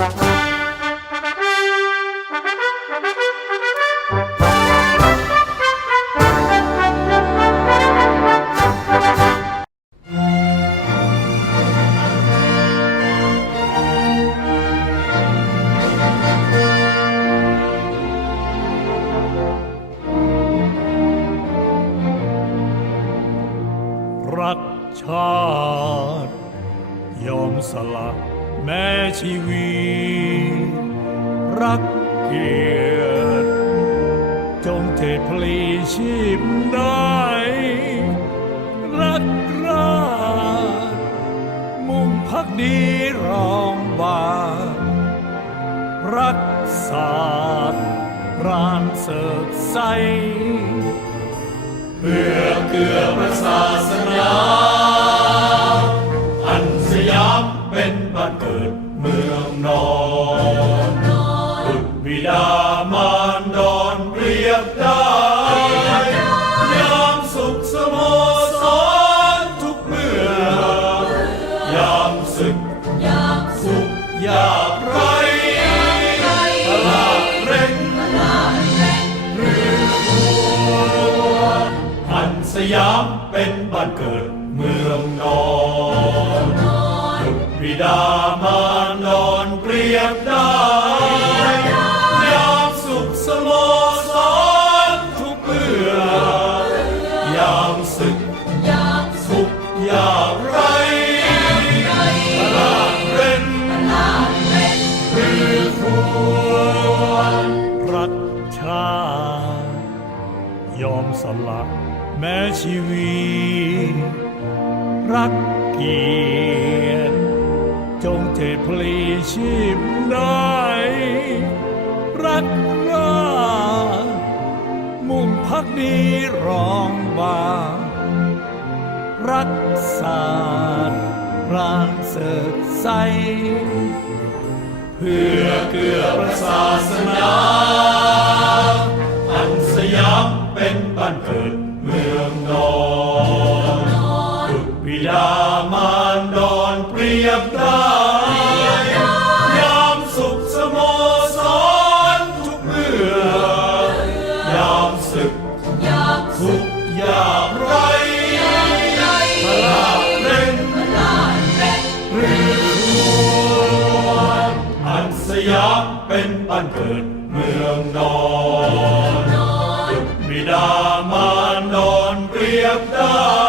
รักชาติ ยอมสละ แม้ชีวิตรักเกียรติจงเทพลีชีพได้รักราชมุ่งพักดีรองบารักศาสตร์รานเสกใสเพื่อเกือพระศาสนา สยามเป็นบ้านเกิดเมืองนอนบุกวิดา ยอมสละแม้ชีวิตรักเกียรติจงเทพลีชีพได้ รักรามุ่งพักดีรองบา รักศาสตร์รานเสดใส เพื่อเกือพระศาสนา เป็นบ้านเกิดเมืองนอนบุตรบิดามารดอนเปรียบได้ยามสุขสโมสรทุกเมื่อยามศึกทุกยากไรพลาดเร่งหรือควรอันสยามเป็นบ้านเกิดเมืองนอ up the